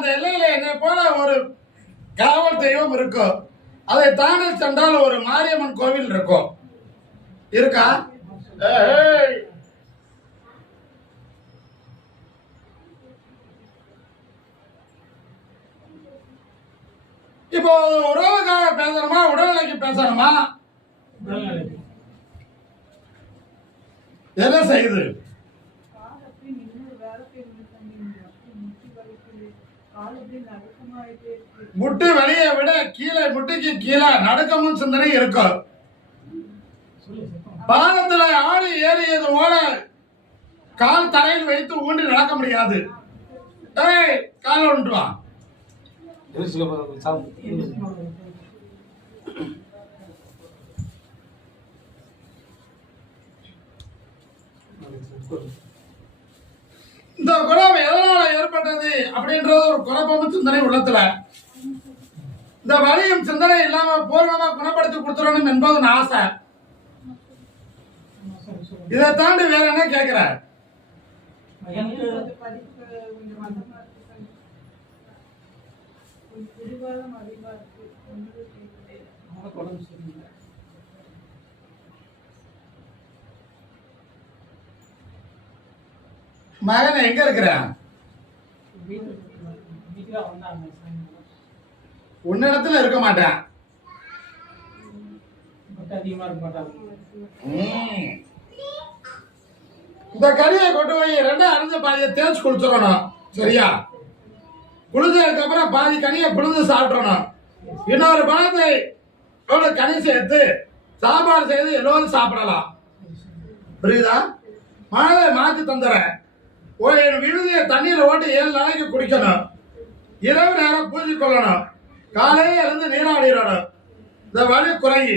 அந்த எல்லையில என்னை போல ஒரு காவல் தெய்வம் இருக்கும். அதை தாண்டி சென்றால் ஒரு மாரியம்மன் கோவில் இருக்கும். இருக்கா? இப்போ உறவுக்காக பேசணுமா, உடல்நிலைக்கு பேசணுமா? என்ன செய்யுது? முட்டு வெளியே விட கீழே, முட்டிக்கு கீழே நடுக்கமும் சிந்தனை இருக்கும். பாதத்துல ஆடு ஏறியது போல கால் தரையில் வைத்து ஊண்டி நடக்க முடியாது. கால ஒன்று வா. இந்த குணம் எதனால ஏற்பட்டது அப்படின்றது ஒரு குழப்பமும் சிந்தனை உள்ளத்துல. இந்த வலியும் சிந்தனை இல்லாம பூர்ணமா குணப்படுத்தி கொடுத்துடணும் என்பது ஆசை. இதை தாண்டி வேற என்ன கேட்கிற? மகன் எங்க இருக்கிற? உன்னிடத்துல இருக்க மாட்டேன். இந்த கறியை கொண்டு போய் ரெண்டும் அரைஞ்ச பாதியை தேய்ச்சி குளிச்சிடணும். சரியா? குளிச்சதுக்கு அப்புறம் பாதி கனியை புழுந்து சாப்பிடணும். இன்னொரு பழத்தை கனி சேர்த்து சாப்பாடு செய்து எல்லோரும் சாப்பிடலாம். புரியுதா? மழை மாற்றி தந்துறேன். ஒரு விடுதியை தண்ணீரை ஓட்டி 7 நாளைக்கு குடிக்கணும். இரவு நேரம் பூஜை கொள்ளணும். காலையில இருந்து நீராடிடணும். இந்த வலி குறையி.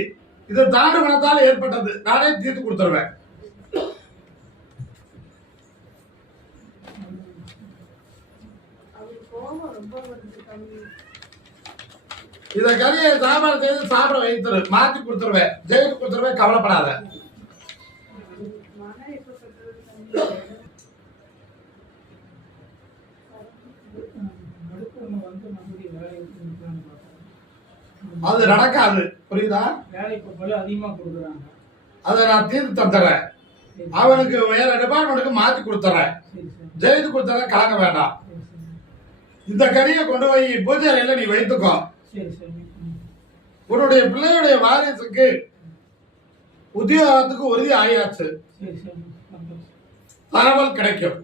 இது தாண்டு மனத்தால் ஏற்பட்டது. நானே தீர்த்து கொடுத்துருவேன். இத கறியை சாப்பாடு செய்து சாப்பிட வைத்துரு. மாத்தி கொடுத்துருவேன். ஜெயித்து கொடுத்துருவேன். கவலைப்படாத. அது நடக்காது. புரியுதா? அதை நான் தீர்த்து தந்துறேன். அவனுக்கு வேற டிபார்ட்மெண்ட்டுக்கு மாத்தி கொடுத்துறேன். ஜெயித்து கொடுத்துறேன். கலங்க வேண்டாம். இந்த கறியை கொண்டு போய் பூஜை அறையில நீ வைத்துக்கோ. உன்னுடைய பிள்ளையுடைய வாரிசுக்கு உத்தியோகத்துக்கு உறுதி ஆயாச்சு. தகவல் கிடைக்கும்.